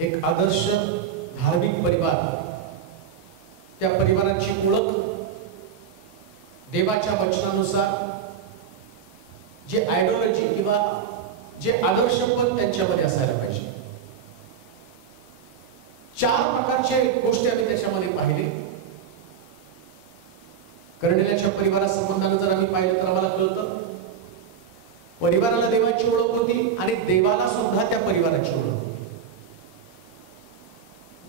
एक आदर्श धार्मिक परिवार, त्या परिवाराची ओळख देवाच्या वचनानुसार जे आयडियोलॉजी किंवा जे आदर्शपण त्यांच्यामध्ये असायला पाहिजे. 4 प्रकारचे गोष्टी आम्ही त्याच्यामध्ये पाहिले. कर्णेल्याच्या परिवारासंबंधानं जर आम्ही पाहिलं तर आम्हाला कळतं परिवाराला देवाची ओळख होती आणि देवाला सुद्धा त्या परिवाराची ओळख होती.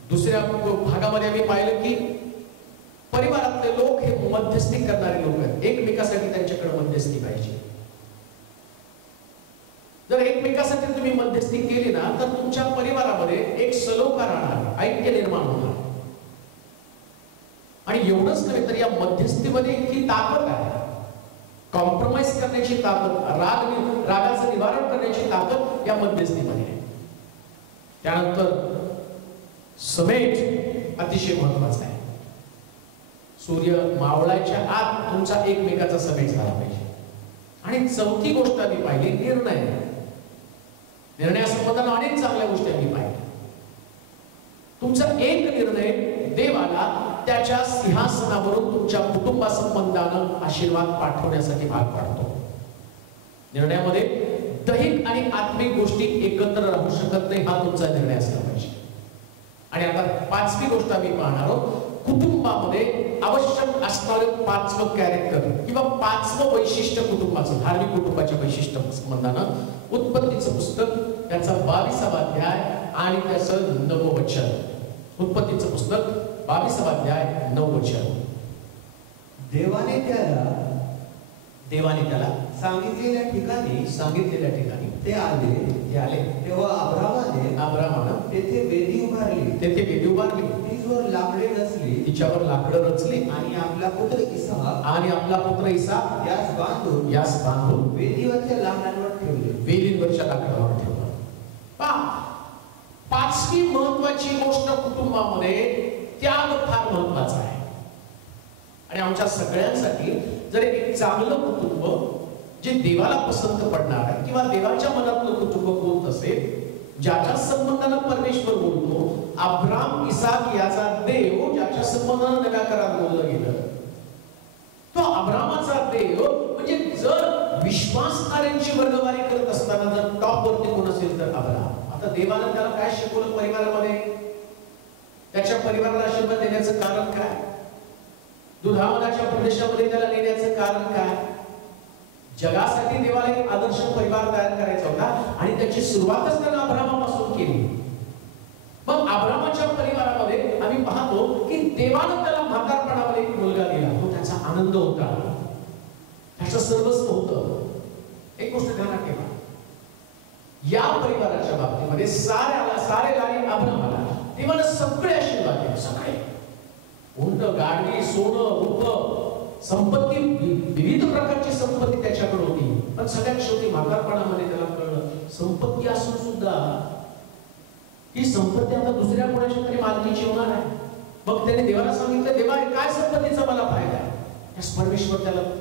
दुसऱ्या भागामध्ये आम्ही पाहिलं की परिवारातले लोक हे मध्यस्थी करणारे लोक आहेत. एकमेकासाठी त्यांच्याकडे मध्यस्थी पाहिजे. जर एकमेकासाठी तुम्ही मध्यस्थी केली ना तर तुमच्या परिवारामध्ये एक सलोखा राहणार, ऐक्य निर्माण होणार. आणि एवढंच नव्हे तर या मध्यस्थीमध्ये इतकी ताकद आहे, कॉम्प्रोमाइज करण्याची ताकद, रागाचं निवारण करण्याची ताकद या मध्यस्थीमध्ये आहे. त्यानंतर समेट अतिशय महत्वाचा आहे. सूर्य मावळाच्या आत तुमचा एकमेकाचा समेट झाला पाहिजे. आणि चौथी गोष्ट आम्ही पाहिली निर्णय. निर्णयासंबंधाने अनेक चांगल्या गोष्टी आम्ही पाहिल्या. तुमचा एक निर्णय देवाला त्याच्या सिंहासनावरून तुमच्या कुटुंबासंबंधानं आशीर्वाद पाठवण्यासाठी भाग पाडतो. निर्णयामध्ये दैहिक आणि आत्मिक गोष्टी एकत्र राहू शकत नाही, हा तुमचा निर्णय असला पाहिजे. आणि आता 5वी गोष्ट आम्ही पाहणार आहोत. कुटुंबामध्ये आवश्यक असणारं 5वं कॅरेक्टर किंवा 5वं वैशिष्ट्य कुटुंबाचं, धार्मिक कुटुंबाच्या वैशिष्ट्य संबंधानं उत्पत्तीचं पुस्तक त्याचा 22वा अध्याय आणि त्याचं 9वं वचन. उत्पत्तीचं पुस्तक 22वा अध्याय 9वं वचन. देवाने त्याला सांगितलेल्या ठिकाणी ते आले. तेव्हा अब्रामानं तेथे वेदी उभारली. तिच्यावर लाकडं रचली आणि आपला पुत्र इसाक यास बांधून वेदीवरच्या लाकडांवर ठेवलं. 5वी महत्वाची गोष्ट कुटुंबामध्ये त्याग फार महत्वाचा आहे. आणि आमच्या सगळ्यांसाठी जर एक चांगलं कुटुंब जे देवाला पसंत पडणार आहे किंवा देवाच्या मनातलं कुटुंब बोलत असेल, ज्याच्या संबंधानं परमेश्वर बोलतो, अब्राम इसाक याचा देव ज्याच्या संबंधानं नव्या करार बोललं गेलं, तो अब्रामाचा देव म्हणजे जर विश्वासणाऱ्यांची वर्गवारी करत असताना जर टॉप वरती कोण असेल तर अब्राम. आता देवानं त्याला काय शिकवलं परिवारामध्ये? त्याच्या परिवाराला आशीर्वाद देण्याचं कारण काय? दुधामनाच्या प्रदेशामध्ये त्याला नेण्याचं कारण काय? जगासाठी देवाला एक आदर्श परिवार तयार करायचा होता आणि त्याची सुरुवातच त्यानं अब्रामापासून केली. मग अब्रामाच्या परिवारामध्ये आम्ही पाहतो की देवानं त्याला म्हातारपणामध्ये एक मुलगा दिला. तो त्याचा आनंद होता, त्याचं सर्वस्व होतं. एक गोष्ट ध्यानात ठेवा, या परिवाराच्या बाबतीमध्ये सारे लाली अब्रामाला देवानं सगळे आशीर्वाद दिले. सगळे उंट, गाडी, सोनं, रूप, संपत्ती, विविध प्रकारची संपत्ती त्याच्याकडे होती. पण सगळ्यात शेवटी म्हातारपणामध्ये त्याला कळलं संपत्ती असून सुद्धा ही संपत्ती आता दुसऱ्या कोणाच्या तरी मालकीची होणार आहे. मग त्याने देवाला सांगितलं, देवा काय संपत्तीचा मला फायदा आहे?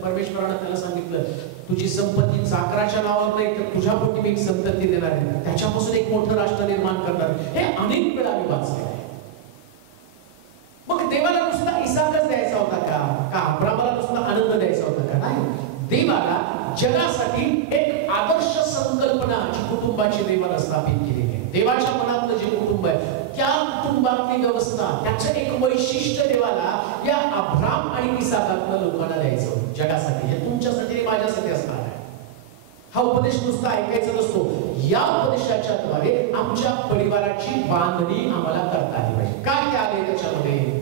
परमेश्वरानं त्याला सांगितलं, तुझी संपत्ती चाकराच्या नावावर नाही तर तुझ्या पोटी मी एक संतती देणार आहे, त्याच्यापासून एक मोठं राष्ट्र निर्माण करणार. हे अनेक वेळा मी वाचले आहे. मग देवाला नुसता इसाकच द्यायचा होता का अब्रामाला नुसता आनंद द्यायचा होता का? नाही. देवाला जगासाठी एक आदर्श संकल्पना जी कुटुंबाची देवाला स्थापित केली आहे. देवाच्या मनातलं जे कुटुंब आहे त्या कुटुंबातली व्यवस्था, त्याचं एक वैशिष्ट्य देवाला या अब्राम आणि इसाकातल्या लोकांना द्यायचं होतं जगासाठी. हे तुमच्यासाठी माझ्यासाठी असणार आहे. हा उपदेश नुसता ऐकायचा नसतो. या उपदेशाच्या द्वारे आमच्या परिवाराची बांधणी आम्हाला करता आली पाहिजे. काय आले त्याच्यामध्ये?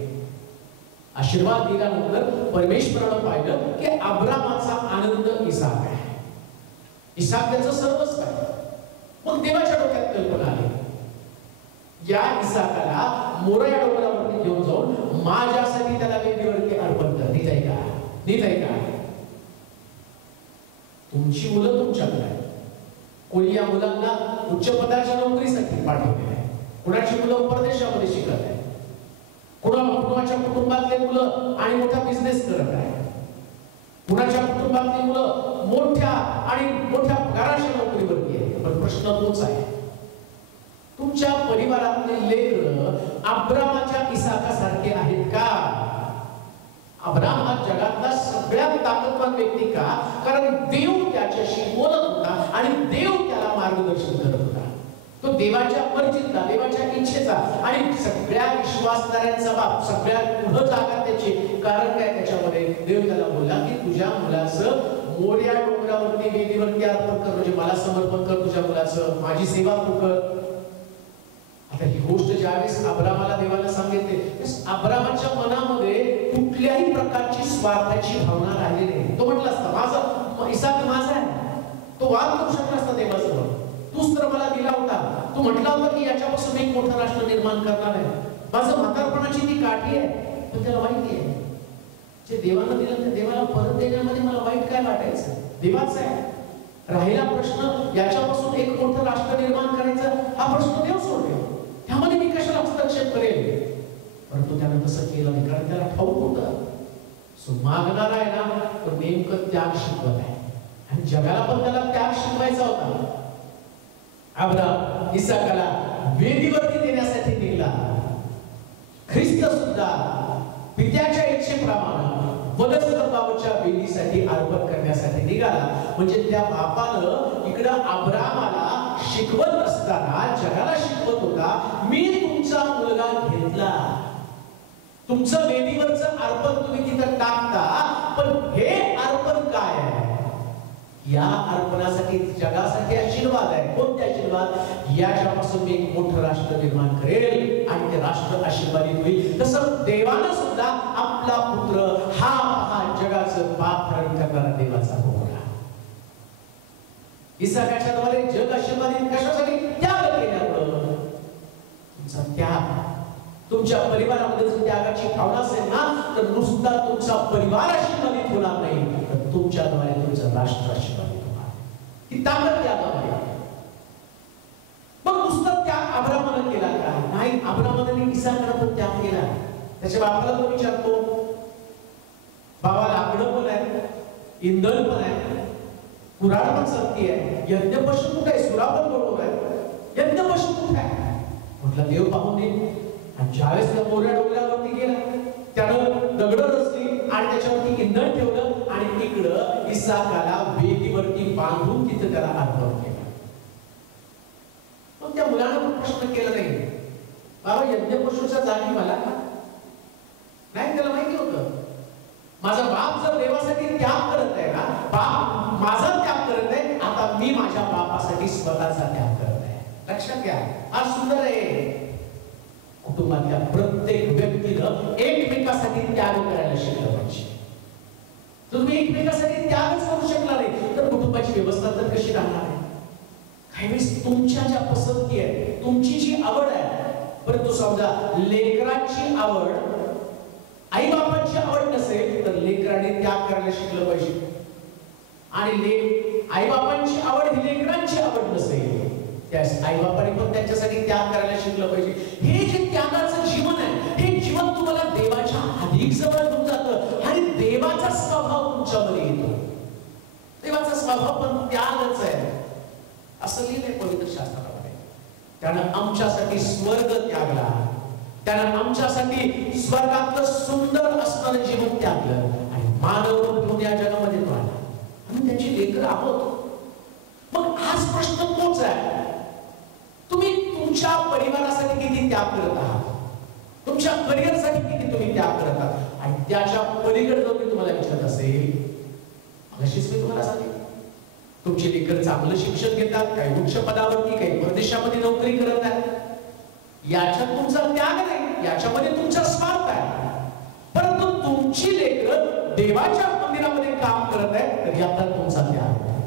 आशीर्वाद दिल्यानंतर परमेश्वरानं पाहिलं की अब्रामाचा आनंद इसाक आहे. इसाक त्याचं सर्वच काय. मग देवाच्या डोक्यात कल्पना आली, या इसाकाला मोरिया डोंगरावरती घेऊन जाऊन माझ्यासाठी त्याला वेदीवरती अर्पण कर. नीट आहे का? तुमची मुलं तुमच्याकडे आहेत. कोणी या मुलांना उच्च पदाच्या नोकरीसाठी पाठवले आहे, कुणाची मुलं परदेशामध्ये शिकत आहे, कुणाच्या कुटुंबातले मुलं आणि मोठा बिझनेस करत आहे, कुणाच्या कुटुंबातली मुलं मोठ्या पगाराच्या नोकरीवरती आहे. पण प्रश्न तोच आहे, तुमच्या परिवारातले लेकर अब्रामाच्या इसाकासारखे आहेत का? अब्राम हा जगातला सगळ्यात ताकदवान व्यक्ती का? कारण देव त्याच्याशी बोलत होता आणि देव त्याला मार्गदर्शन करत होता. तो देवाच्या मर्जीचा, देवाच्या इच्छेचा आणि सगळ्या विश्वासणाऱ्यांचा बाप, सगळ्यात पुढे जागा त्याची. कारण काय त्याच्यामध्ये? देव त्याला बोलला की तुझ्या मुलाचं मोर्या डोंगरावरती वेदीवरती अर्पण कर, म्हणजे मला समर्पण कर तुझ्या मुलाचं, माझी सेवा तू कर. आता ही गोष्ट ज्यावेळेस अब्रामाला देवाला सांगितले, अब्रामाच्या मनामध्ये कुठल्याही प्रकारची स्वार्थाची भावना राहिली नाही. तो म्हटला असता माझा इसाक माझा आहे. तो वाद करू शकला असता देवासमोर, तूच तर मला दिला होता, तू म्हटला होता की याच्यापासून एक मोठं राष्ट्र निर्माण करणार आहे, माझं म्हातारपणाची ती काठी आहे. पण त्याला माहिती आहे जे देवानं दिलं ते देवाला परत देण्यामध्ये मला वाईट काय वाटायचं? देवाचं आहे. राहिला प्रश्न याच्यापासून एक मोठं राष्ट्र निर्माण करायचा, हा प्रश्न देव सोडवेल, त्यामध्ये मी कशाला हस्तक्षेप करेल? परंतु त्यानं तसं केलं नाही, कारण त्याला ठाऊक होतं सो मागणार आहे ना तो नेमकं त्याग शिकवत आहे आणि जगाला पण त्याला त्याग शिकवायचा होता. अब्राम इसाकाला वेदीवरती देण्यासाठी निघाला. ख्रिस्त सुद्धा पित्याच्या इच्छेप्रमाणे वधस्तंभावरच्या वेदीसाठी अर्पण करण्यासाठी निघाला. म्हणजे त्या बापानं इकडं अब्रामाला शिकवत असताना जगाला शिकवत होता, मी तुमचा मुलगा घेतला, तुमचं वेदीवरचं अर्पण तुम्ही तिथं टाकता, पण हे अर्पण काय आहे? या अर्पणासाठी जगासाठी आशीर्वाद आहे. कोणते आशीर्वाद? याच्यापासून मी एक मोठं राष्ट्र निर्माण करेल आणि ते राष्ट्र आशीर्वादित होईल. तसं देवानं सुद्धा आपला पुत्र हा जगाचं पाप हरण करणारा देवाचा होता. इसाकाच्या द्वारे जग आशीर्वादित कशासाठी? त्याग केल्यामुळं. तुमचा त्याग, तुमच्या परिवारामध्ये जर त्यागाची भावना असेल ना, तर नुसता तुमचा परिवार आशीर्वादित होणार नाही, तर तुमच्याद्वारे तुमचं राष्ट्र आशीर्वादित होणार. ही ताकद त्यागामध्ये. मग नुसता त्याग अब्रामाने केला का? नाही, अब्रामाने इसाकाला पण त्याग केला. त्याच्या बापाला तो विचारतो, बाबा लाकडं पण आहे, इंधन पण आहे, कुऱ्हाड पण सत्ती आहे, यज्ञ पशु कुठे आहे? सुरा पण बरोबर आहे, यज्ञ पशु कुठे आहे? म्हटलं देव पाहून दे. आणि ज्यावेळेस त्या मोऱ्या डोंगरावरती गेला, त्यानं दगड रचली आणि त्याच्यावरती इंधन ठेवलं आणि इकडं इसाकाला वेदीवरती बांधून तिथे त्याला अर्पण केलं. मग त्या मुलानं प्रश्न केला नाही, बाबा यज्ञ पशुच्या जागी मला नाही. त्याला माहिती होतं माझा बाप जर देवासाठी त्याग करत आहे ना, बाप माझा त्याग करत आहे, आता मी माझ्या बापासाठी स्वतःचा त्याग करत आहे. लक्षात घ्या, हा सुंदर आहे. कुटुंबातल्या प्रत्येक व्यक्तीनं एकमेकासाठी त्याग करायला शिकलं पाहिजे. तुम्ही एकमेकासाठी त्यागच करू शकला नाही तर कुटुंबाची व्यवस्था तर कशी राहणार आहे? काही वेळेस तुमच्या ज्या पसंती आहेत, तुमची जी आवड आहे, परंतु समजा लेकरांची आवड आई बापांची आवड नसेल तर लेकराने त्याग करायला शिकलं पाहिजे. आणि आई बापांची आवड ही लेकरांची आवड नसेल, त्यास आई बापांनी पण त्यांच्यासाठी त्याग करायला शिकलं पाहिजे. हे जे त्यागाचं जीवन आहे, हे जीवन तुम्हाला देवाच्या अधिक जवळ घेऊन जातं आणि देवाचा स्वभाव तुमच्यामध्ये येतो. देवाचा स्वभाव पण त्यागच आहे असं लिहिलंय पवित्र शास्त्रामध्ये. त्यानं आमच्यासाठी स्वर्ग त्यागला, त्यानं आमच्यासाठी स्वर्गातलं सुंदर असणारं जीवन त्यागलं आणि मानव रूप घेऊन या जगामध्ये तो आला. आम्ही त्याची लेकरं आहोत. मग आज प्रश्न तोच आहे, तुम्ही तुमच्या परिवारासाठी किती त्याग करत आहात, तुमच्या करिअरसाठी किती तुम्ही त्याग करत आहात? आणि त्याच्या पलीकडे जर मी तुम्हाला विचारत असेल, अशीच मी तुम्हाला सांगेन, तुमचे लेकर चांगलं शिक्षण घेतात, काही उच्च पदावरती, काही परदेशामध्ये नोकरी करत आहेत, याच्यात तुमचा त्याग नाही, याच्यामध्ये तुमचा स्वार्थ आहे. परंतु तुमची लेकर देवाच्या मंदिरामध्ये काम करत आहे तर यात तुमचा त्याग आहे.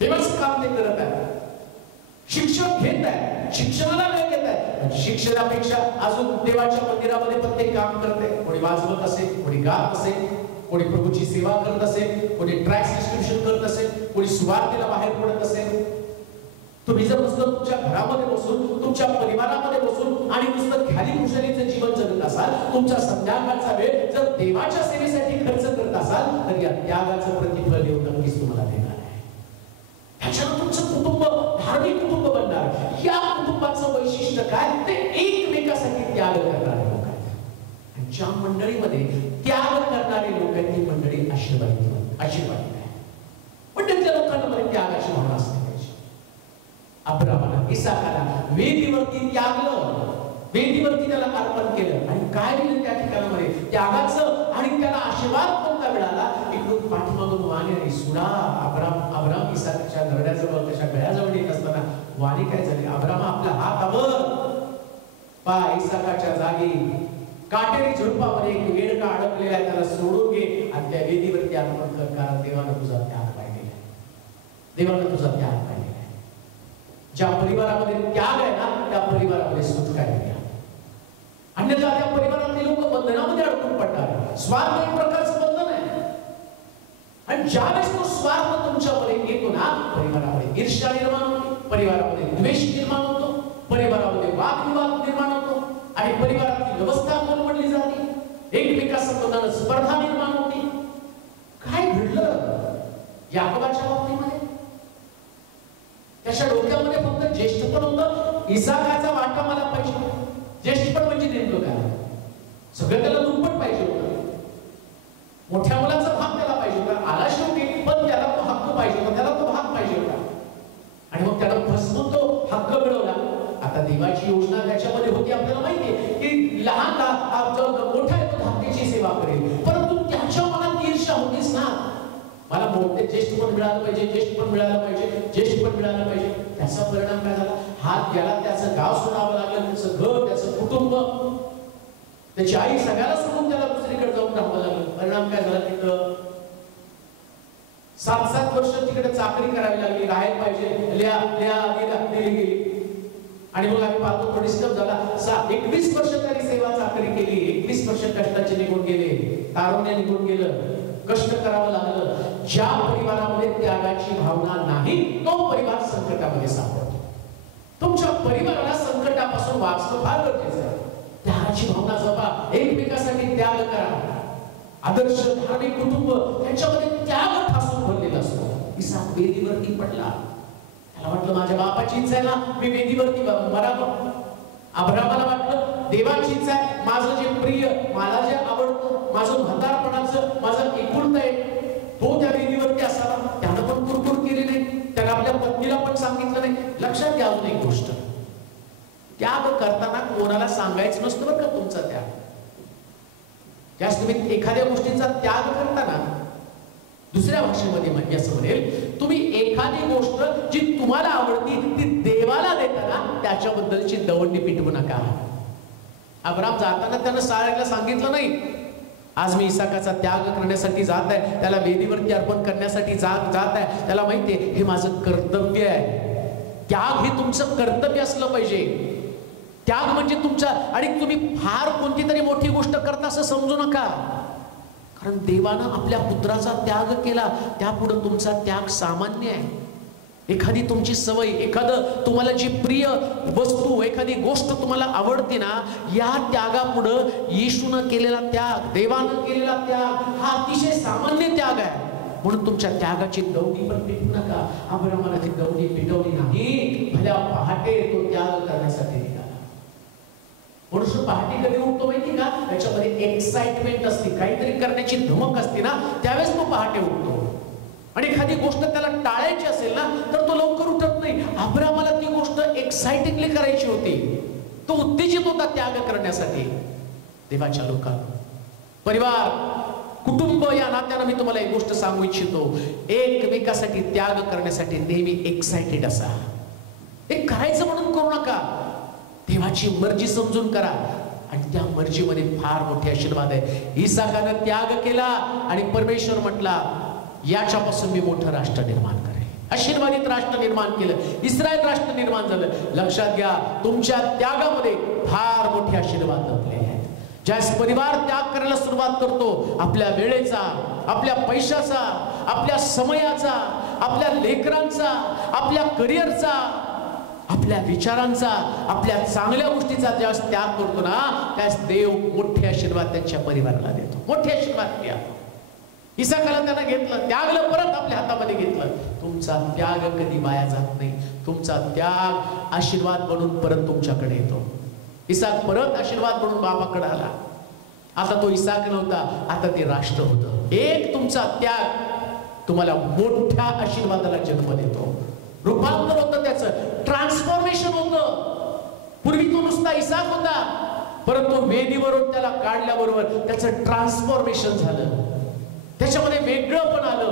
देवाचं काम ते करत आहे, शिक्षण घेत आहे, शिक्षणाला वेळ देत आहे, शिक्षणापेक्षा अजून देवाच्या मंदिरामध्ये पण ते काम करते. कोणी वाजवत असेल, कोणी गात असेल, कोणी प्रभूची सेवा करत असेल, कोणी ट्रॅक्स डिस्ट्रीब्युशन करत असेल, कोणी सुवार्तेला बाहेर पडत असेल. तुम्ही जर नुसतं तुमच्या घरामध्ये बसून, तुमच्या परिवारामध्ये बसून आणि नुसतं ख्याली खुशालीचं जीवन जगत असाल, तुमच्या संध्याकाळचा वेळ जर देवाच्या सेवेसाठी खर्च करत असाल तर या त्यागाचं प्रतिफल देव नक्कीच तुम्हाला देणार आहे. ह्याच्यानं तुमचं कुटुंब धार्मिक कुटुंब बनणार. या कुटुंबाचं ज्या मंडळीमध्ये त्याग करणारे लोक आहेत ती मंडळी आशीर्वादित आहे. पण त्या लोकांना मध्ये त्यागाची भावना असते पाहिजे. अब्रामाला, इसाकाला वेदीवरती त्यागलं, वेदीवरती त्याला अर्पण केलं आणि काय दिलं त्या ठिकाणामध्ये त्यागाचं, आणि त्याला आशीर्वाद कोणता मिळाला? इकडून पाठीमागून वाणी सुडा. अब्राम इसाकाच्या घरड्याजवळ त्याच्या गळ्याजवळ येत असताना वाणी काय झाली? अब्राम आपला हात आवर पा इसाकाच्या जागी काटेरी झुडपामध्ये एक वेडका अडकलेला आहे, त्याला सोडून घे आणि त्या वेदीवरती अर्पण कर, कारण देवानं तुझा त्याग पाहिलेला आहे. देवानं तुझा त्याग पाहिलेला आहे. ज्या परिवारामध्ये त्याग आहे ना त्या परिवारामध्ये सुटका आहे. अन्यथा त्या परिवारातले लोक बंधनामध्ये अडकून पडणार. स्वार्थ एक प्रकारचं बंधन आहे, आणि ज्यावेळेस तो स्वार्थ तुमच्यामध्ये येतो ना, परिवारामध्ये ईर्ष्या निर्माण होते, परिवारामध्ये द्वेष निर्माण होतो, परिवारामध्ये वादविवाद निर्माण होतो, आणि परिवाराची व्यवस्था कोलमडली जाते, एकमेकांसंबंधाने स्पर्धा निर्माण होते. काय घडलं याकोबाच्या बाबतीमध्ये? त्याच्या डोक्यामध्ये फक्त ज्येष्ठपण होतं. इसाकाचा वाटा मला पाहिजे. ज्येष्ठपण म्हणजे नेमकं काय? सगळं त्याला दुप्पट पाहिजे होतं. मोठ्या मुलाचा भाग त्याला पाहिजे होता, आला शेवटी, पण त्याला तो हक्क पाहिजे होता, त्याला तो भाग पाहिजे होता, आणि मग त्याला फसवून तो हक्क मिळवला. आता देवाची योजना त्याच्यामध्ये होती, आपल्याला माहितीये की लहान मोठा आहे तो धाकट्याची सेवा करेल, परंतु त्याच्या मनात ईर्ष्या होतीच ना. मला मोठे ज्येष्ठपण मिळालं पाहिजे, ज्येष्ठपण मिळालं पाहिजे, ज्येष्ठपण मिळालं पाहिजे. त्याचा परिणाम काय झाला? हात गेला, त्याचं गाव सोडावं लागलं, त्याचं घर, त्याचं कुटुंब, त्याची आई सगळ्याला सोडून त्याला दुसरीकडे जाऊन राहावं लागलं. परिणाम काय झाला? तिथं 7-7 वर्ष तिकडे चाकरी करावी लागली, राहायला पाहिजे, दिली गेली. आणि मग आम्ही पाहतो तो डिस्टर्ब झाला. 21 वर्ष त्याने सेवा चाकरी केली, 21 वर्ष कष्टाचे निघून गेले, तारुण्य निघून गेलं, कष्ट करावं लागलं. ज्या परिवारामध्ये त्यागाची भावना नाही तो परिवार संकटामध्ये सापडतो. तुमच्या परिवाराला संकटापासून वाचणं फार गरजेचं आहे. त्यागाची भावना जपा, एकमेकांसाठी त्याग करा. आदर्श धार्मिक कुटुंब त्यांच्यामध्ये त्याग ठासून भरलेला असतो. इसाक वेदीवरती पडला, त्याला वाटलं माझ्या बापाची इच्छा आहे ना, मी वेदीवरती मरावं. अब्रामाला वाटलं देवाची इच्छा आहे, माझं जे प्रिय, मला जे आवडतं, माझं म्हातारपणाचं, माझं एकुलता आहे तो त्या वेदीवरती असावा. त्यानं पण कुरकुर केली नाही, त्यानं आपल्या पत्नीला पण सांगितलं नाही. लक्षात घ्या अजून एक गोष्ट, त्याग करताना कोणाला सांगायचं नसतं बरं का तुमचा त्याग. ज्यास तुम्ही एखाद्या गोष्टीचा त्याग करताना, दुसऱ्या भाषेमध्ये म्हणजे असं म्हणेल, तुम्ही एखादी गोष्ट जी तुम्हाला आवडती ती देवाला देताना त्याच्याबद्दलची दवंडी पिटवू नका. अब्राम जाताना त्यानं साऱ्याला सांगितलं नाही आज मी इसाकाचा त्याग करण्यासाठी जात आहे, त्याला वेदीवरती अर्पण करण्यासाठी जात आहे. त्याला माहितीये हे माझं कर्तव्य आहे. त्याग हे तुमचं कर्तव्य असलं पाहिजे. त्याग म्हणजे तुमचा, आणि तुम्ही फार कोणती तरी मोठी गोष्ट करता असं समजू नका, कारण देवानं आपल्या पुत्राचा त्याग केला, त्यापुढे तुमचा त्याग सामान्य आहे. एखादी तुमची सवय, एखादं तुम्हाला जी प्रिय वस्तू, एखादी गोष्ट तुम्हाला आवडते ना, या त्यागापुढं येशूनं केलेला त्याग, देवानं केलेला त्याग हा अतिशय सामान्य त्याग आहे. म्हणून तुमच्या त्यागाची दौडी पण पेटू नका. अब्रामाला ती दौडी पेटवली नाही, भल्या पहाटे तो त्याग करण्यासाठी निघाला. मनुष्य पहाटे कधी उठतो माहिती का? त्याच्यामध्ये एक्साइटमेंट असते, काहीतरी करण्याची धमक असते ना, त्यावेळेस तो पहाटे उठतो. आणि एखादी गोष्ट त्याला टाळायची असेल ना तर तो लवकर उठत नाही. अब्रामाला ती गोष्ट एक्साइटिंगली करायची होती, तो उत्तेजित होता त्याग करण्यासाठी. देवाच्या लोकांना, परिवार, कुटुंब या नात्यानं मी तुम्हाला एक गोष्ट सांगू इच्छितो, एकमेकासाठी त्याग करण्यासाठी नेहमी एक्साइटेड असा. ते करायचं म्हणून करू नका, देवाची मर्जी समजून करा, आणि त्या मर्जीमध्ये फार मोठे आशीर्वाद आहे. इसाकानं त्याग केला आणि परमेश्वर म्हटला याच्यापासून मी मोठं राष्ट्र निर्माण करेन. आशीर्वादित राष्ट्र निर्माण केलं, इस्रायल राष्ट्र निर्माण झालं. लक्षात घ्या, तुमच्या त्यागामध्ये फार मोठे आशीर्वाद लपलेले आहेत. ज्यास परिवार त्याग करायला सुरुवात करतो, आपल्या वेळेचा, आपल्या पैशाचा, आपल्या समयाचा, आपल्या लेकरांचा, आपल्या करिअरचा, आपल्या विचारांचा, आपल्या चांगल्या गोष्टीचा ज्यास त्याग करतो ना, त्यास देव मोठे आशीर्वाद त्यांच्या परिवाराला देतो. मोठे आशीर्वाद घ्या. इसाकाला त्यानं घेतलं, त्यागलं, परत आपल्या हातामध्ये घेतलं. तुमचा त्याग कधी वाया जात नाही. तुमचा त्याग आशीर्वाद बनून परत तुमच्याकडे येतो. इसाक परत आशीर्वाद बनून बाबाकडे आला. आता तो इसाक नव्हता, आता ते राष्ट्र होतं. एक तुमचा त्याग तुम्हाला मोठ्या आशीर्वादाला जन्म देतो. रूपांतर होतं, त्याचं ट्रान्सफॉर्मेशन होतं. पूर्वी तो नुसता इसाक होता, परंतु वेदीवरून त्याला काढल्याबरोबर त्याचं ट्रान्सफॉर्मेशन झालं, त्याच्यामध्ये वेगळं पण आलं.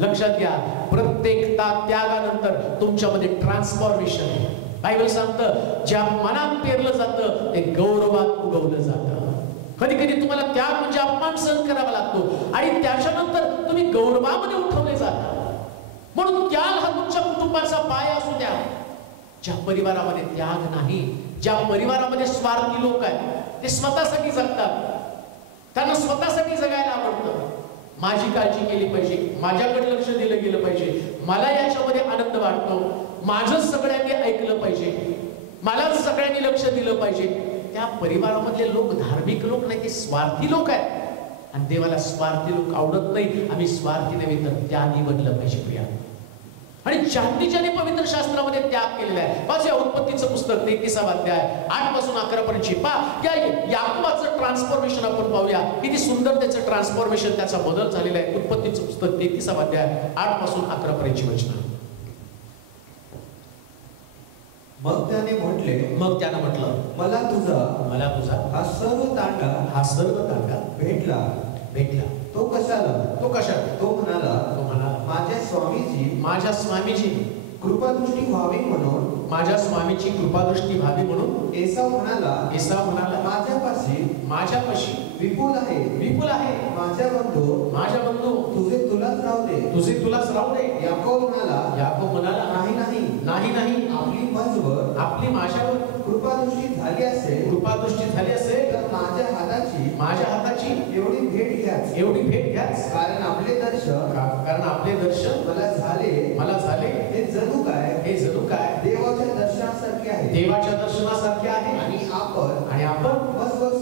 लक्षात घ्या, प्रत्येक त्यागानंतर तुमच्यामध्ये ट्रान्सफॉर्मेशन आहे. बायबल सांगतं, ज्या मनात पेरलं जातं ते गौरवात उगवलं जातं. कधी कधी तुम्हाला त्याग म्हणजे अपमान सहन करावा लागतो आणि त्याच्यानंतर तुम्ही गौरवामध्ये उठवले जाता. म्हणून त्याग हा तुमच्या कुटुंबाचा पाया असू द्या. ज्या परिवारामध्ये त्याग नाही, ज्या परिवारामध्ये स्वार्थी लोक आहेत, ते स्वतःसाठी जगतात, त्यांना स्वतःसाठी जगायला आवडतं. माझी काळजी केली पाहिजे, माझ्याकडे लक्ष दिलं गेलं पाहिजे, मला याच्यामध्ये आनंद वाटतो, माझंच सगळ्यांनी ऐकलं पाहिजे, मलाच सगळ्यांनी लक्ष दिलं पाहिजे. त्या परिवारामधले लोक धार्मिक लोक नाही, ते स्वार्थी लोक आहेत. आणि देवाला स्वार्थी लोक आवडत नाही. आम्ही स्वार्थी नव्हे तर त्यागी बनलं पाहिजे प्रिया. आणि ज्यांनी पवित्र शास्त्रामध्ये त्याग केलेला आहे, बस या उत्पत्तीचं पुस्तक 33 अध्याय 8 पासून 11 पर्यंतची या याकोबाचं ट्रान्सफॉर्मेशन आपण पाहूया. किती सुंदर त्याचं ट्रान्सफॉर्मेशन, त्याचा बदल झालेला आहे. उत्पत्तीचं पुस्तक 33 अध्याय 8 पासून 11 पर्यंतची वचनं. मग त्याने म्हटलं, मला तुझा हा सर्व तांडा भेटला. तो कशाला? तो म्हणाला, माझ्या स्वामीची कृपादृष्टी व्हावी म्हणून. एसाव म्हणाला, माझ्यापाशी विपुल आहे. माझ्या बंधू तुझे तुलाच राहू दे. याकोब म्हणाला, नाही, आपली माझ्यावर कृपादृष्टी झाली असेल तर माझ्या हाताची एवढी भेट घ्याच. कारण आपले दर्शन मला झाले. हे जणू काय देवाच्या दर्शनासारखे आहे. आणि आपण मजवर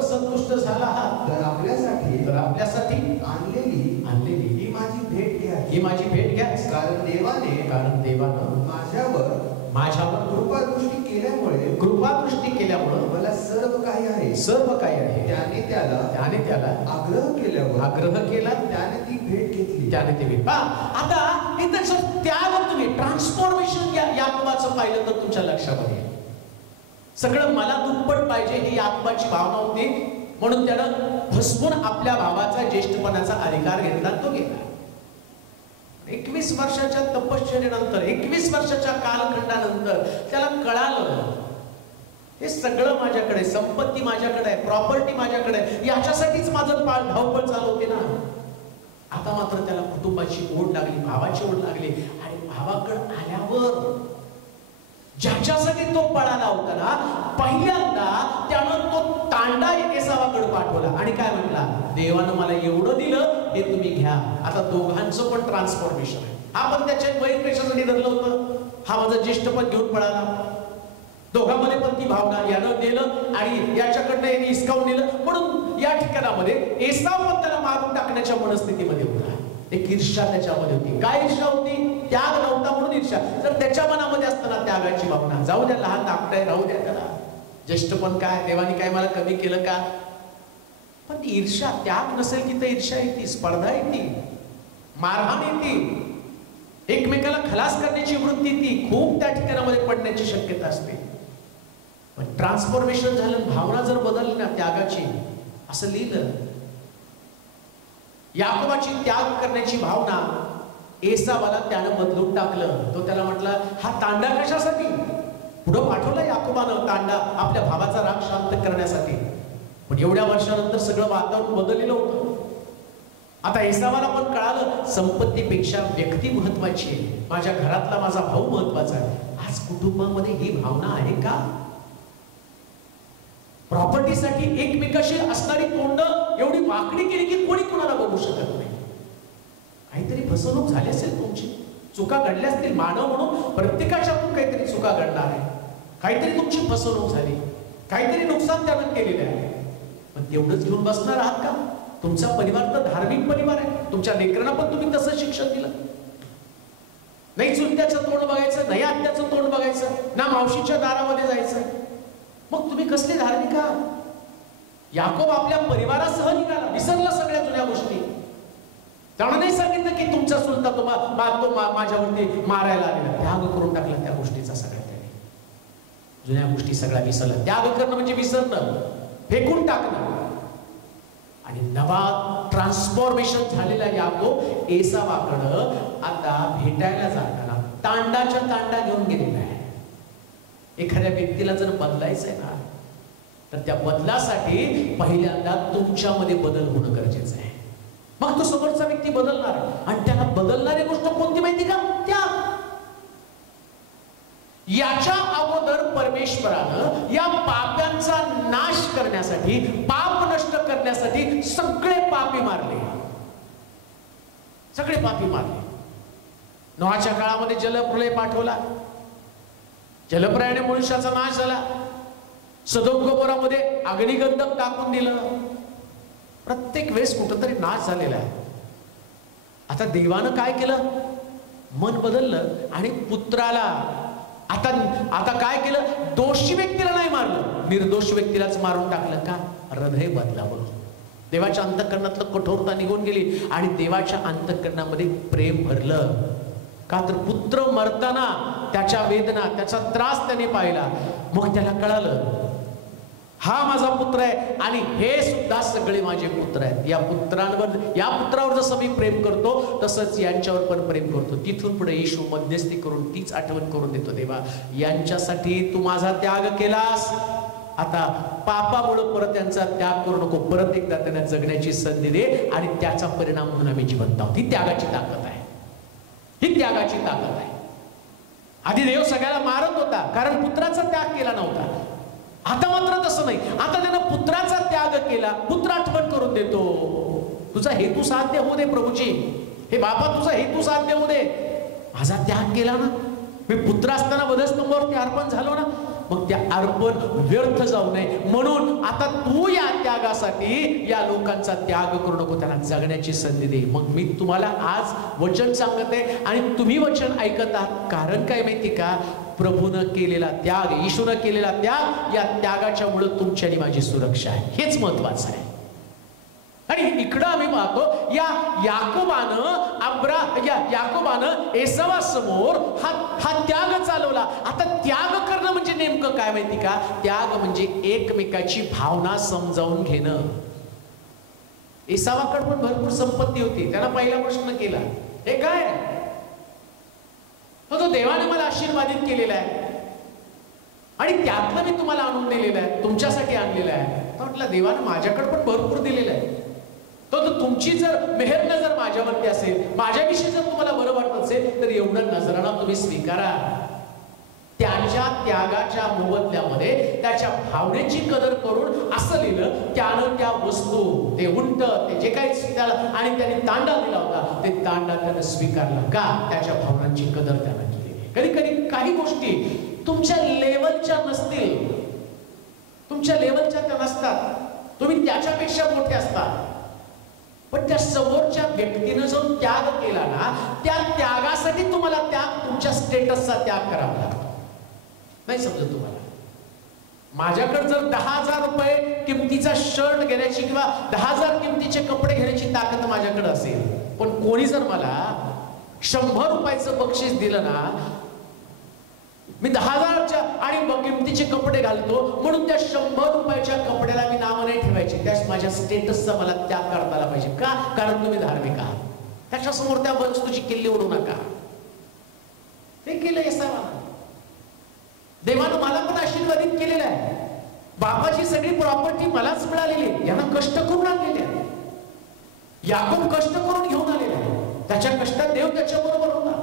संतुष्ट झाला आहात. तर आपल्यासाठी आणलेली ही माझी भेट घ्या. कारण देवानं माझ्यावर कृपादृष्टी केल्यामुळे मला सर्व काही आहे. त्याने त्याला आग्रह केला. त्याने ती भेट घेतली. आता इथं त्याग तुम्ही ट्रान्सफॉर्मेशन याकोबाचं पाहिलं तर तुमच्या लक्षामध्ये सगळं मला दुप्पट पाहिजे ही याकोबाची भावना होती. म्हणून त्यानं फसवून आपल्या भावाचा ज्येष्ठपणाचा अधिकार घेतला, तो घेतला. 21 वर्षाच्या तपश्चर्येनंतर, 21 वर्षाच्या कालखंडानंतर त्याला कळालं, हे सगळं माझ्याकडे, संपत्ती माझ्याकडे आहे, प्रॉपर्टी माझ्याकडे आहे, याच्यासाठीच माझं धावपळ चालू होते ना. आता मात्र त्याला कुटुंबाची ओढ लागली, भावाची ओढ लागली. आणि भावाकडे आल्यावर ज्याच्यासाठी तो पळाला होता ना, पहिल्यांदा त्यानं तो तांडा एसावाकडे पाठवला आणि काय म्हटला, देवानं मला एवढं दिलं, हे तुम्ही घ्या. आता दोघांचं पण ट्रान्सफॉर्मेशन आहे. आपण त्याच्या वैर कशासाठी धरलं होतं, हा माझा ज्येष्ठपद घेऊन पळाला. दोघांमध्ये पण ती भावना, यानं दिलं आणि याच्याकडनं याने हिसकावून दिलं. म्हणून या ठिकाणामध्ये एसाव पण त्याला मारून टाकण्याच्या मनस्थितीमध्ये होता. एक ईर्ष्या त्याच्यामध्ये होती. काय ईर्ष्या होती? त्याग नव्हता म्हणून ईर्ष्या. तर त्याच्या मनामध्ये असताना त्यागाची भावना, जाऊ द्या, लहान धाकटाय, राहू द्या त्याला, ज्येष्ठपण काय, देवाने काय मला कमी केलं का. पण ती ईर्ष्या, त्याग नसेल की तर ईर्ष्या येते, स्पर्धा येते, मारहाण येते, एकमेकाला खलास करण्याची वृत्ती ती खूप त्या ठिकाणामध्ये पडण्याची शक्यता असते. पण ट्रान्सफॉर्मेशन झालं, भावना जर बदलली ना त्यागाची, असं लिहिलं, याकोबाची त्याग करण्याची भावना एसावाला त्यानं बदलून टाकलं. तो त्याला म्हटला, हा तांडा कशासाठी? पुढं पाठवला याकोबानं तांडा आपल्या भावाचा राग शांत करण्यासाठी. पण एवढ्या वर्षानंतर सगळं वातावरण बदललेलं होतं. आता एसावाला पण कळालं, संपत्तीपेक्षा व्यक्ती महत्वाची आहे, माझ्या घरातला माझा भाऊ महत्वाचा आहे. आज कुटुंबामध्ये ही भावना आहे का? प्रॉपर्टीसाठी एकमेकाशी असणारी तोंड एवढी वाकडी केली की कोणी कोणाला बघू शकत नाही. काहीतरी फसवणूक झाली असेल, तुमची चुका घडल्या असतील. मानव म्हणून प्रत्येकाच्या काहीतरी चुका घडणार आहे, काहीतरी तुमची फसवणूक झाली, काहीतरी नुकसान त्यानं केलेलं आहे. पण तेवढंच घेऊन बसणार आहात का? तुमचा परिवार तर धार्मिक परिवार आहे. तुमच्या लेकरांना पण तुम्ही तसं शिक्षण दिलं नाही. चुलत्याचं तोंड बघायचं नाही, आत्याचं तोंड बघायचं ना, मावशीच्या दारामध्ये जायचं. मग तुम्ही कसले धार्मिक आहात? याकोब आपल्या परिवारासह निघाला, विसरला सगळ्या जुन्या गोष्टी. त्यानं नाही सांगितलं की तुमचा सुलता तो माझ्यावरती मारायला आलेला. त्याग करून टाकला त्या गोष्टीचा सगळ्या. त्याने जुन्या गोष्टी सगळ्या विसरला. त्याग करणं म्हणजे विसरणं, फेकून टाकणं. आणि नवा ट्रान्सफॉर्मेशन झालेला याकोब एसावाकडं आता भेटायला जाताना तांडाच्या तांडा घेऊन गेलेला आहे. एखाद्या व्यक्तीला जर बदलायचं आहे ना, तर त्या बदलासाठी पहिल्यांदा तुमच्यामध्ये बदल होणं गरजेचं आहे. मग तो समोरचा व्यक्ती बदलणार. आणि त्याला बदलणारी गोष्ट कोणती माहिती का? त्याग. याच्या अगोदर परमेश्वरानं या पाप्यांचा नाश करण्यासाठी, पाप नष्ट करण्यासाठी सगळे पापी मारले. सगळे पापी मारले. नोहाच्या काळामध्ये जलप्रलय पाठवला. जलप्रलयाने मनुष्याचा नाश झाला. सदोम गोमोरामध्ये अग्निगंधक टाकून दिलं. प्रत्येक वेळेस कुठंतरी नाश झालेला आहे. आता देवानं काय केलं? मन बदललं आणि पुत्राला आता काय केलं? दोषी व्यक्तीला नाही मारलं, निर्दोष व्यक्तीलाच मारून टाकलं. का? हृदय बदलावं. देवाच्या अंतःकरणातलं कठोरता निघून गेली आणि देवाच्या अंतःकरणामध्ये प्रेम भरलं. का? तर पुत्र मरताना त्याच्या वेदना, त्याचा त्रास त्याने पाहिला. मग त्याला कळालं हा माझा पुत्र आहे आणि हे सुद्धा सगळे माझे पुत्र आहेत. या पुत्रावर जसं मी प्रेम करतो तसंच यांच्यावर पण प्रेम करतो. तिथून पुढे येशू मध्यस्थी करून तीच आठवण करून देतो, देवा यांच्यासाठी तू माझा त्याग केलास, आता पापामुळे परत त्यांचा त्याग करू नको, परत एकदा त्यांना जगण्याची संधी दे आणि त्याचा परिणाम म्हणून आम्ही जिवंत आहोत. ही त्यागाची ताकद आहे. ही त्यागाची ताकद आहे. आधी देव सगळ्याला मारत होता कारण पुत्राचा त्याग केला नव्हता. आता मात्र तसं नाही. आता त्यानं पुत्राचा त्याग केला. पुत्र आठवण करून देतो, तुझा हेतू साध्य होऊ दे प्रभूजी. हे बाबा तुझा हेतू साध्य होऊ दे. माझा त्याग केला ना, मी पुत्र असताना वधस्तंभावरती अर्पण झालो ना, मग त्या अर्पण व्यर्थ जाऊ नये म्हणून आता तू या त्यागासाठी या लोकांचा त्याग करू नको, त्यांना जगण्याची संधी दे. मग मी तुम्हाला आज वचन सांगत आहे आणि तुम्ही वचन ऐकत आहात. कारण काय माहिती का? प्रभूनं केलेला त्याग, येशूनं केलेला त्याग, या त्यागाच्या मुळे तुमची आणि माझी सुरक्षा आहे. हेच महत्वाचं आहे. आणि इकडं आम्ही पाहतो या याकोबानं एसावासमोर हा त्याग चालवला. आता त्याग करणं म्हणजे नेमकं काय माहिती का? त्याग म्हणजे एकमेकाची भावना समजावून घेणं. एसावाकडे पण भरपूर संपत्ती होती. त्याला पहिला प्रश्न केला, हे काय? तो देवाने मला आशीर्वादित केलेला आहे आणि त्यातलं मी तुम्हाला आणून दिलेलं आहे, तुमच्यासाठी आणलेलं आहे. तर म्हटलं देवाने माझ्याकडे पण भरपूर दिलेलं आहे. तो तुमची जर मेहर नजर माझ्यावरती असेल, माझ्याविषयी जर तुम्हाला बरं वाटत असेल तर एवढं नजराना तुम्ही स्वीकारा. त्याच्या त्यागाच्या मोबदल्यामध्ये त्याच्या भावनेची कदर करून असं लिहिलं, त्यानं त्या वस्तू, ते उंट, ते जे काही त्याला आणि त्याने तांडा दिला होता ते तांडा त्यानं स्वीकारला. का? त्याच्या भावनांची कदर त्यानं केली. कधी कधी काही गोष्टी तुमच्या लेवलच्या नसतील, तुमच्या लेवलच्या त्या नसतात, तुम्ही त्याच्यापेक्षा मोठे असतात, पण त्या समोरच्या व्यक्तीनं जो त्याग केला ना, त्या त्यागासाठी तुम्हाला तुमच्या स्टेटसचा त्याग करावा लागतो. नाही समजत तुम्हाला? माझ्याकडे जर 10,000 रुपये किमतीचा शर्ट घेण्याची किंवा 10,000 किमतीचे कपडे घेण्याची ताकद माझ्याकडे असेल, पण कोणी जर मला 100 रुपयाचं बक्षीस दिलं ना, मी 10,000च्या आणि किमतीचे कपडे घालतो म्हणून त्या 100 रुपयाच्या कपड्याला मी नाव नाही ठेवायचे, त्यास माझ्या स्टेटसचा मला त्याग करता आला पाहिजे. का? कारण तुम्ही धार्मिक आहात. त्याच्यासमोर त्या वस्तूची किल्ली उडू नका. ते केलं एसावानं. देवानं मला पण आशीर्वादित केलेलं आहे. बापाची सगळी प्रॉपर्टी मलाच मिळालेली आहे. यांना कष्ट करून आणलेले आहे. याकोब कष्ट करून घेऊन आलेला आहे. त्याच्या कष्टात देव त्याच्या बरोबर होता.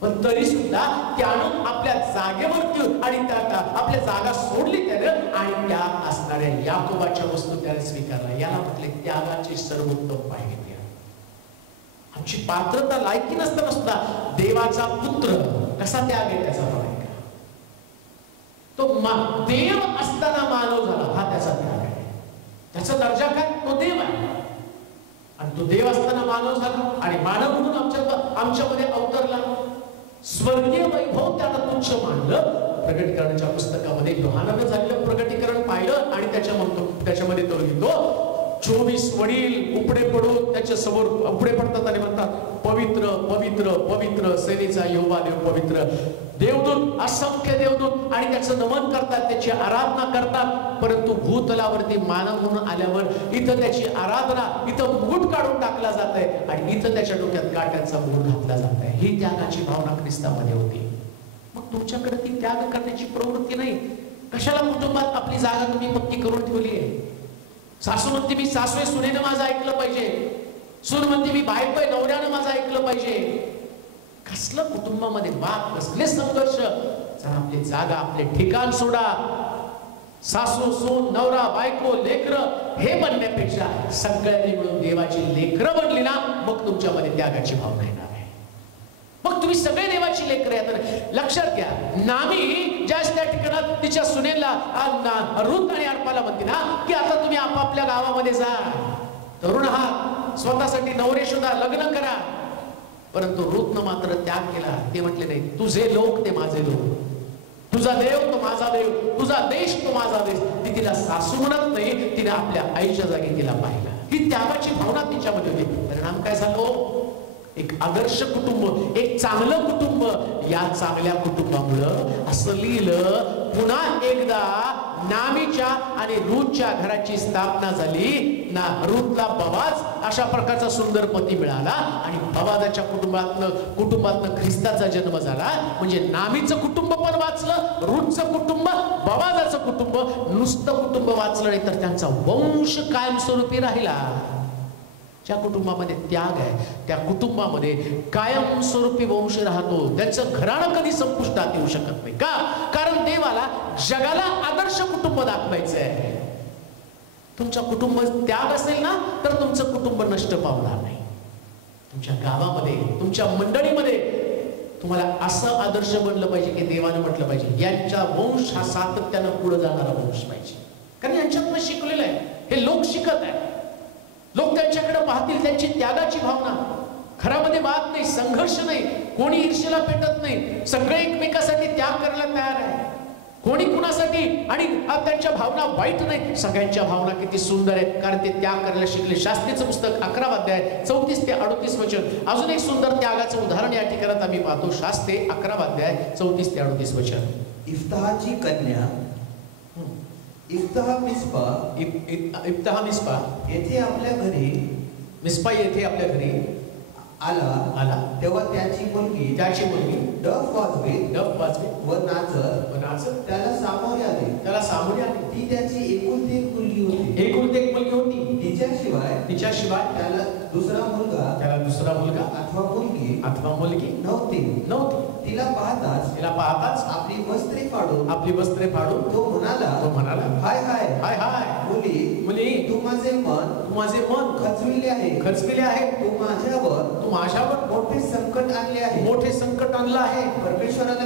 पण तरी सुद्धा त्यानं आपल्या जागेवरती आणि आपल्या जागा सोडली त्यानं आणि त्या असणाऱ्या याकोबाच्या वस्तू त्याने स्वीकारल्या. याला म्हटले त्यागाचे सर्वोत्तम पाहिजे. आमची पात्रता लायकी नसताना सुद्धा देवाचा पुत्र कसा त्याग आहे त्याचा बघा. तो देव असताना मानव झाला, हा त्याचा त्याग आहे. त्याचा दर्जा काय? तो देव आहे आणि तो देव असताना मानव झाला आणि मानव म्हणून आमच्यामध्ये अवतरला. स्वर्गीय वैभव त्यानं तुच्छ मानलं, प्रकटीकरणाच्या पुस्तकामध्ये योहानानं झालेलं प्रकटीकरण पाहिलं आणि त्याच्यामध्ये तो लिहितो 24 वडील उपडे पडून त्याच्या समोर उपडे पडतात आणि म्हणतात पवित्र पवित्र पवित्र सेनेचा यहोवा देव पवित्र. देवदूत असंख्य देवदूत आणि त्याचं नमन करतात, त्याची आराधना करतात. परंतु भूतलावरती मानव म्हणून आल्यावर इथं त्याची आराधना, इथं मुकुट काढून टाकला जात आहे आणि इथं त्याच्या डोक्यात काट्याचा मूळ घातला जात आहे. ही त्यागाची भावना ख्रिस्तामध्ये होती. मग तुमच्याकडे ती त्याग करण्याची प्रवृत्ती नाही. कशाला कुटुंबात आपली जागा तुम्ही पक्की करून ठेवली आहे? सासू म्हणते मी सासू सुनेनं माझं ऐकलं पाहिजे, सून म्हणते मी बायको आहे नवऱ्यानं माझं ऐकलं पाहिजे. कसलं कुटुंबामध्ये वाद, कसले संघर्ष. जरा आपली जागा, आपले ठिकाण सोडा. सासू सून नवरा बायको लेकरं हे बनण्यापेक्षा सगळ्यांनी मिळून देवाची लेकरं बनली ना, मग तुमच्यामध्ये त्यागाची भावना येणार आहे. मग तुम्ही सगळे देवाची लेकरं आहेत. लक्षात घ्या, नामी ज्या त्या ठिकाणात तिच्या सुनेला रूत आणि अर्पाला म्हणते ना की आता तुम्ही आपापल्या गावामध्ये जा, तरुण आहात, स्वतःसाठी नवरे शोधा, लग्न करा. परंतु रूतनं मात्र त्याग केला. ते म्हटले नाही, तुझे लोक ते माझे लोक, तुझा देव तो माझा देव, तुझा देश तो माझा देश. ती तिला सासू म्हणत नाही, तिने आपल्या आईच्या जागी तिला पाहिलं. ही त्यागाची भावना तिच्यामध्ये होती. परिणाम काय झालो? एक आदर्श कुटुंब, एक चांगलं कुटुंब. या चांगल्या कुटुंबामुळं असं लिहिलं, पुन्हा एकदा नामीच्या आणि रूतच्या घराची स्थापना झाली ना. रूतला बवाज अशा प्रकारचा सुंदर पती मिळाला आणि बवाजाच्या कुटुंबातनं ख्रिस्ताचा जन्म झाला. म्हणजे नामीचं कुटुंब पण वाचलं, रूतचं कुटुंब, बवाजाचं कुटुंब. नुसतं कुटुंब वाचलं नाही तर त्यांचा वंश कायमस्वरूपी राहिला. ज्या कुटुंबामध्ये त्याग आहे त्या कुटुंबामध्ये कायमस्वरूपी वंश राहतो. त्यांचं घराणं कधी संपुष्टात येऊ शकत नाही. का? कारण देवाला जगाला आदर्श कुटुंब दाखवायचं आहे. तुमचं कुटुंब त्याग असेल ना तर तुमचं कुटुंब नष्ट पावणार नाही. तुमच्या गावामध्ये, तुमच्या मंडळीमध्ये तुम्हाला असं आदर्श बनलं पाहिजे की देवानं म्हटलं पाहिजे यांचा वंश हा सातत्यानं पुढे जाणारा वंश पाहिजे. कारण यांच्यातनं शिकलेलं आहे, हे लोक शिकत आहे. लोक त्यांच्याकडे पाहतील, त्यांची त्यागाची भावना. घरामध्ये वाद नाही, संघर्ष नाही, कोणी ईर्ष्येला पेटत नाही, सगळे एकमेकासाठी त्याग करायला तयार आहे. कोणी कुणासाठी आणि त्यांच्या भावना वाईट नाही, सगळ्यांच्या भावना किती सुंदर आहेत कारण ते त्याग करायला शिकले. शास्त्रीचं पुस्तक 11 अध्याय 34 ते 38 वचन. अजून एक सुंदर त्यागाचं उदाहरण या ठिकाणात आम्ही पाहतो. शास्त्रे 11 अध्याय 34 ते 38 वचन. इफ्ताहाची कन्या इफ्ताह मिस्पा येथे आपल्या घरी, मिस्पा येथे आपल्या घरी आला तेव्हा त्याची मुलगी डफ वाजवे व नाचत त्याला सामोरे आली. ती त्याची एकुलती एक मुलगी होती. तिच्याशिवाय त्याला दुसरा मुलगा अथवा मुलगी नव्हती. तिला पाहताच आपली वस्त्रे फाडून तो म्हणाला हाय हाय हाय मुली तू माझे मन खचविले आहे. तू माझ्यावर मोठे संकट आणलं आहे. परमेश्वराला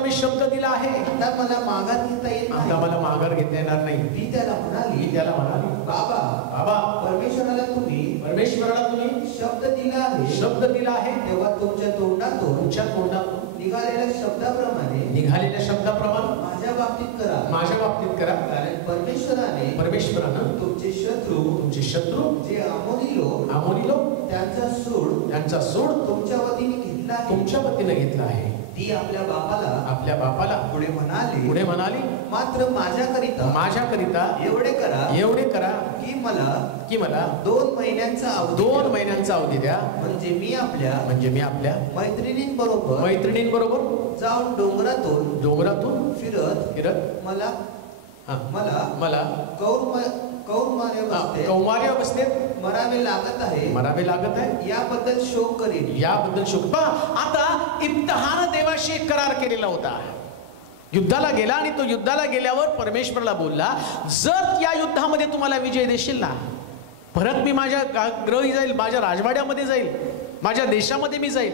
मी शब्द दिला आहे. आता मला माघार घेता येणार नाही. ती त्याला म्हणाली बाबा परमेश्वराला तुम्ही शब्द दिला आहे तेव्हा तुमच्या तोंडातून निघालेल्या शब्दाप्रमाणे माझ्या बाबतीत करा. कारण परमेश्वरानं तुमचे शत्रू जे आमोनी लोक त्यांचा सूड तुमच्या वतीने घेतला आहे. ती आपल्या बापाला पुढे म्हणाली मात्र माझ्याकरिता एवढे करा की मला 2 महिन्यांचा अवधी द्या. म्हणजे मी आपल्या मैत्रिणींबरोबर जाऊन डोंगरातून फिरत मला कौमार्य अवस्थेत मरावे लागत आहे. याबद्दल शोक करेन. आता इब्ताहानं देवाशी करार केलेला होता. युद्धाला गेला आणि तो युद्धाला गेल्यावर परमेश्वराला बोलला, जर या युद्धामध्ये तुम्हाला विजय देशील ना, परत मी माझ्या ग्रही जाईल, माझ्या राजवाड्यामध्ये जाईल, माझ्या देशामध्ये मी जाईल.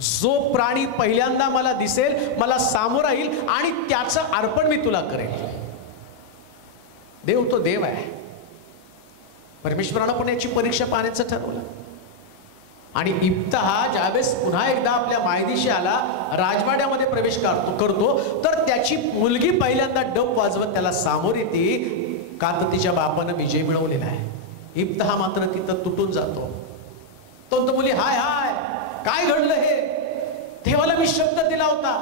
जो प्राणी पहिल्यांदा मला दिसेल, मला सामोरा येईल आणि त्याचं अर्पण मी तुला करेल. देव तो देव आहे. परमेश्वरानं पण याची परीक्षा पाहण्याचं ठरवलं. आणि इब्ताहा ज्यावेळेस पुन्हा एकदा आपल्या मायदेशी आला, राजवाड्यामध्ये प्रवेश करतो, तर त्याची मुलगी पहिल्यांदा डब वाजवत त्याला सामोर येते, का तर तिच्या बापानं विजय मिळवलेला आहे. इब्ताहा मात्र तिथं तुटून जातो. तो मुली, हाय हाय, काय घडलं हे? देवाला मी शब्द दिला होता,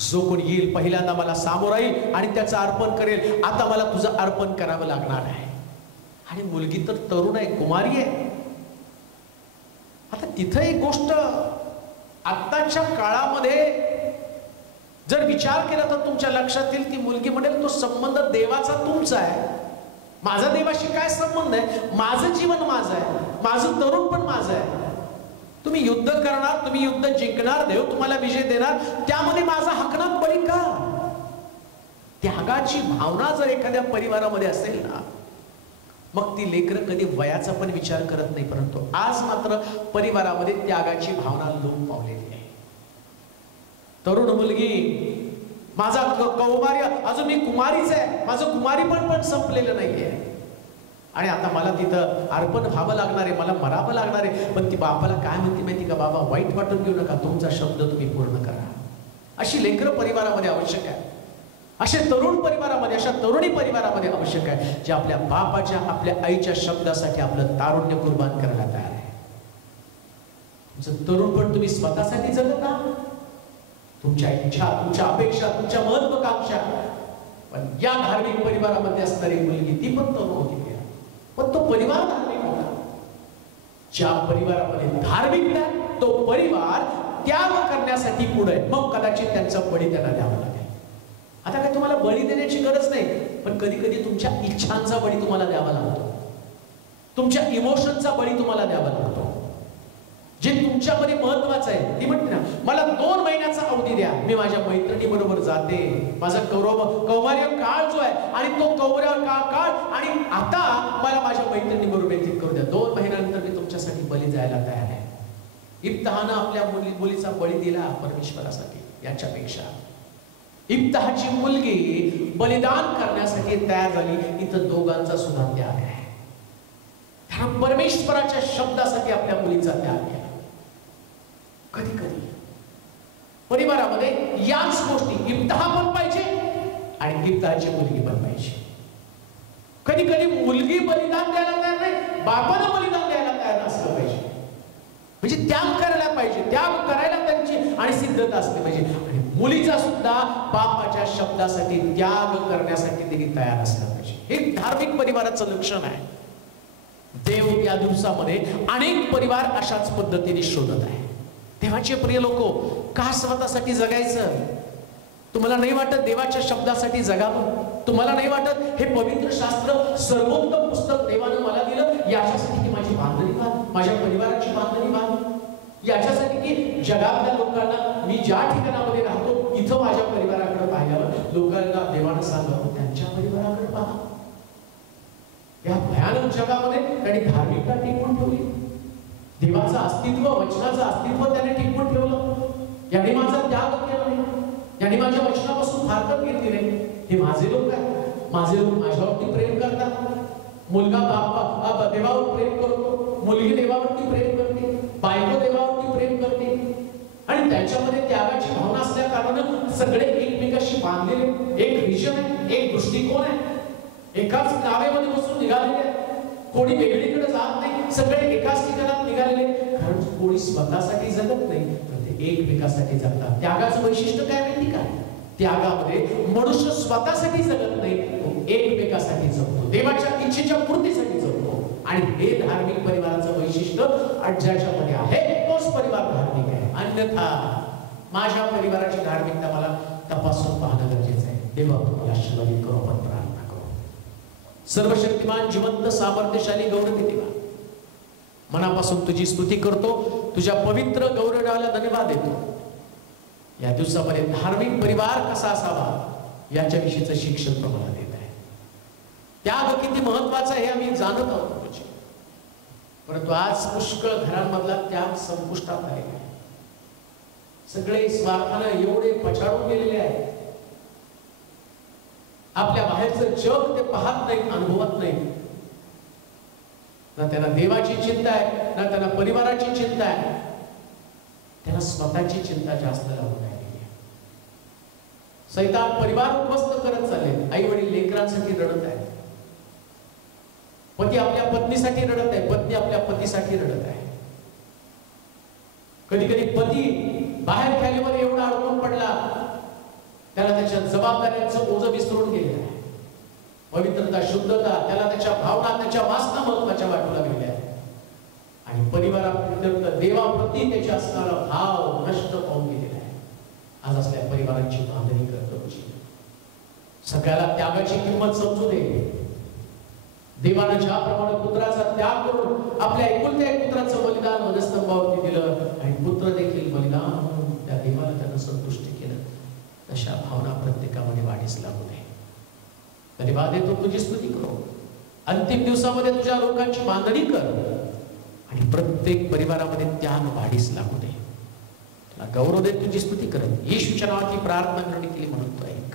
जो कोण येईल पहिल्यांदा मला सामोर येईल आणि त्याचं अर्पण करेल, आता मला तुझं अर्पण करावं लागणार आहे. आणि मुलगी तर तरुण आहे, कुमारी आहे. आता तिथं एक गोष्ट आत्ताच्या काळामध्ये जर विचार केला तर तुमच्या लक्षात येईल, ती मुलगी म्हणेल तो संबंध देवाचा तुमचा आहे, माझा देवाशी काय संबंध आहे? माझं जीवन माझं आहे, माझं तरुण पण माझं आहे. तुम्ही युद्ध करणार, तुम्ही युद्ध जिंकणार, देव तुम्हाला विजय देणार, त्यामध्ये माझा हकनात बळी का? त्यागाची भावना जर एखाद्या परिवारामध्ये असेल ना, मग ती लेकरं कधी वयाचा पण विचार करत नाही. परंतु आज मात्र परिवारामध्ये त्यागाची भावना लोप पावलेली आहे. तरुण मुलगी, माझा कौमार्य, अजून मी कुमारीच आहे, माझं कुमारी पण संपलेलं नाहीये, आणि आता मला तिथं अर्पण व्हावं लागणार आहे, मला मरावं लागणार आहे. पण ती बापाला काय म्हणते माहिती का? बाबा वाईट वाटून घेऊ नका, तुमचा शब्द तुम्ही पूर्ण करा. अशी लेकरं परिवारामध्ये आवश्यक आहे, असे तरुण परिवारामध्ये, अशा तरुणी परिवारामध्ये आवश्यक आहे, जे आपल्या बापाच्या, आपल्या आईच्या शब्दासाठी आपलं तारुण्य कुर्बान करायला तयार आहे. तुमचं तरुण पण तुम्ही स्वतःसाठी जगत आहात, तुमच्या इच्छा, तुमच्या अपेक्षा, तुमच्या महत्वाकांक्षा. पण या धार्मिक परिवारामध्ये असणारी मुलगी, ती पण तरुण होती, पण तो परिवार धार्मिक होता. ज्या परिवारामध्ये धार्मिक नाही, तो परिवार त्याग करण्यासाठी पुढे, मग कदाचित त्यांचा बळी त्यांना द्यावा लागेल. आता काय तुम्हाला बळी देण्याची गरज नाही, पण कधी कधी तुमच्या इच्छांचा बळी तुम्हाला द्यावा लागतो, तुमच्या इमोशनचा बळी तुम्हाला द्यावा लागतो, जे तुमच्यामध्ये महत्वाचं आहे. ती म्हणते ना, मला 2 महिन्याचा अवधी द्या, मी माझ्या मैत्रिणी बरोबर जाते, माझा कौमार्य काळ जो आहे, आणि तो कौमार्य काळ, आणि आता मला माझ्या मैत्रिणी बरोबर व्यतीत करू द्या. 2 महिन्यानंतर मी तुमच्यासाठी बळी जायला तयार आहे. इब्ताहानं आपल्या मुलीचा बळी दिला परमेश्वरासाठी. याच्यापेक्षा इब्ताहाची मुलगी बलिदान करण्यासाठी तयार झाली. इथं दोघांचा सुद्धा त्याग आहे. परमेश्वराच्या शब्दासाठी आपल्या मुलीचा त्याग केला. कधी कधी परिवारामध्ये याच गोष्टी, इब्ताहा पण पाहिजे आणि इब्ताहाची मुलगी पण पाहिजे. कधी कधी मुलगी बलिदान द्यायला तयार नाही, बापानं बलिदान द्यायला तयार असलं पाहिजे. म्हणजे त्याग करायला पाहिजे, त्याग करायला त्यांची आणि सिद्धता असली पाहिजे. आणि मुलीचा सुद्धा बापाच्या शब्दासाठी त्याग करण्यासाठी त्यांनी तयार असलं पाहिजे. हे धार्मिक परिवाराचं लक्षण आहे. देव या दिवसामध्ये अनेक परिवार अशाच पद्धतीने शोधत आहे. देवाचे प्रिय लोको, का स्वतःसाठी जगायचं? तुम्हाला नाही वाटत देवाच्या शब्दासाठी जगावं? तुम्हाला नाही वाटत हे पवित्र शास्त्र, सर्वोत्तम पुस्तक देवानं मला दिलं याच्यासाठी की माझी बांधणी बांध, माझ्या परिवाराची बांधणी बांध, याच्यासाठी की जगातल्या लोकांना, मी ज्या ठिकाणामध्ये राहतो इथं माझ्या परिवाराकडे पाहिल्यावर लोकांना देवानं सांगावं त्यांच्या परिवाराकडे पहा. या भयानक जगामध्ये त्यांनी धार्मिकता टिकवून ठेवली, देवाचं अस्तित्व, वचनाचं अस्तित्व त्याने टिकवून ठेवलं. याने माझा त्याग केला नाही, याने माझ्या वचनापासून फारकत घेतली नाही. हे माझे लोक आहेत, माझे लोक माझ्यावरती प्रेम करतात. मुलगा बाप देवावर प्रेम करतो, मुलगी देवावरती प्रेम करते, बायको देवावरती प्रेम करते, आणि त्याच्यामध्ये त्यागाची भावना असल्या कारणानं सगळे एकमेकाशी बांधलेले. एक विजन आहे, एक दृष्टिकोन आहे, एकाच नावेमध्ये बसून निघालेले. कोणी वेगळीकडे जात नाही, सगळे एकाच ठिकाणात निघालेले. कारण कोणी स्वतःसाठी जगत नाही, तर ते एकमेकासाठी जगतात. त्यागाचं वैशिष्ट्य काय माहिती का? त्यागामध्ये मनुष्य स्वतःसाठी जगत नाही, तो एकमेकासाठी जगतो, देवाच्या इच्छेच्या पूर्तीसाठी जगतो. आणि हे धार्मिक परिवाराचं वैशिष्ट्य ज्याच्यामध्ये आहे तोच परिवार धार्मिक आहे. अन्यथा माझ्या परिवाराची धार्मिकता मला तपासून पाहणं गरजेचं आहे. देवा तुम्हाला आशीर्वादित करो. आपण प्रार्थना करू. सर्वशक्तिमान, जिवंत, सामर्थ्यशाली गौरवी देवा, मनापासून तुझी स्तुती करतो, तुझ्या पवित्र गौरवाला धन्यवाद देतो. या दिवसामध्ये धार्मिक परिवार कसा असावा याच्याविषयीचं शिक्षण तुम्हाला देत आहे. त्याग किती महत्वाचा आहे आम्ही जाणत आहोत, परंतु आज पुष्कळ घरांमधला त्याग संपुष्टात आलेला आहे. सगळे स्वार्थानं एवढे पछाडून गेलेले आहेत, आपल्या बाहेरचं जग ते पाहत नाहीत, अनुभवत नाहीत. ना त्यांना देवाची चिंता आहे, ना त्यांना परिवाराची चिंता आहे. त्यांना स्वतःची चिंता जास्त लागून राहिली आहे. सैतान परिवार उद्ध्वस्त करत चालले. आई वडील लेकरांसाठी रडत आहे, पती आपल्या पत्नीसाठी रडत आहे, पत्नी आपल्या पतीसाठी रडत आहे. कधी कधी पती बाहेर खेळीमध्ये एवढा अडकून पडला, त्याला त्याच्या जबाबदाऱ्यांचं ओझं विसरून गेलेलं आहे. पवित्रता, शुद्धता, त्याला त्याच्या भावना, त्याच्या वासना महत्वाच्या वाटूला गेल्या आहेत. आणि परिवारात देवाप्रती त्याचे असणारा भाव नष्ट पाहून गेलेला आहे. आज असल्या परिवारांची बांधणी करतो. सगळ्याला त्यागाची किंमत समजू दे. देवानं ज्याप्रमाणे पुत्राचा त्याग करून आपल्या एकुलत्या एक पुत्राचं बलिदान वधस्तंभावरती दिलं आणि पुत्र देखील बलिदान म्हणून त्या देवाला त्यानं संतुष्ट केलं, तशा भावना प्रत्येकामध्ये वाढीस लागू दे. कधी बाद येतो तुझी स्तुती करो. अंतिम दिवसामध्ये तुझ्या लोकांची बांधणी कर आणि प्रत्येक परिवारामध्ये त्याग वाढीस लागू दे. तुला गौरव देत तुझी स्तुती कर. येशूच्या नावाची प्रार्थना करणी केली म्हणून तो ऐक.